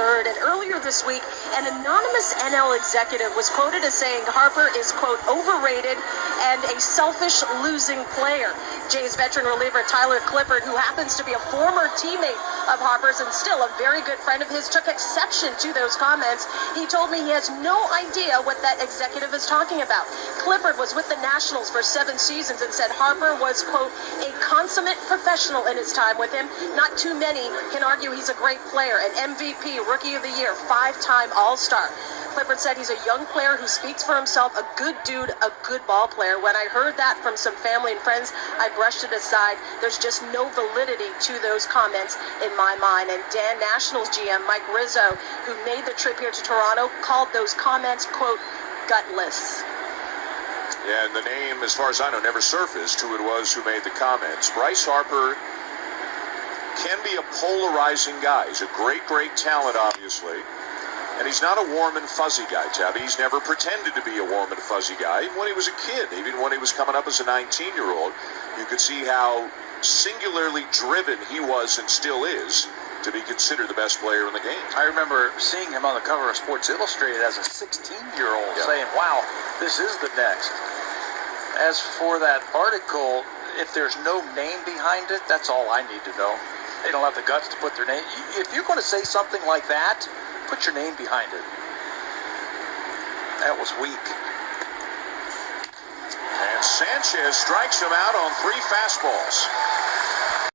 3rd. And earlier this week, an anonymous NL executive was quoted as saying Harper is, quote, overrated and a selfish losing player. Jays veteran reliever Tyler Clippard, who happens to be a former teammate of Harper's and still a very good friend of his, took exception to those comments. He told me he has no idea what that executive is talking about. Clippard was with the Nationals for 7 seasons and said Harper was, quote, a consummate professional in his time with him. Not too many can argue he's a great player, an MVP, Rookie of the Year, 5-time All-Star. Clippard said he's a young player who speaks for himself, a good dude, a good ball player. When I heard that from some family and friends, I brushed it aside. There's just no validity to those comments in my mind. And Dan Nationals GM Mike Rizzo, who made the trip here to Toronto, called those comments, quote, gutless. Yeah, and the name, as far as I know, never surfaced who it was who made the comments. Bryce Harper can be a polarizing guy. He's a great, great talent, obviously. And he's not a warm and fuzzy guy, Tabby. He's never pretended to be a warm and fuzzy guy. Even when he was a kid, even when he was coming up as a 19-year-old, you could see how singularly driven he was and still is to be considered the best player in the game. I remember seeing him on the cover of Sports Illustrated as a 16-year-old saying, wow, this is the next. As for that article, if there's no name behind it, that's all I need to know. They don't have the guts to put their name. If you're going to say something like that, put your name behind it. That was weak. And Sanchez strikes him out on 3 fastballs.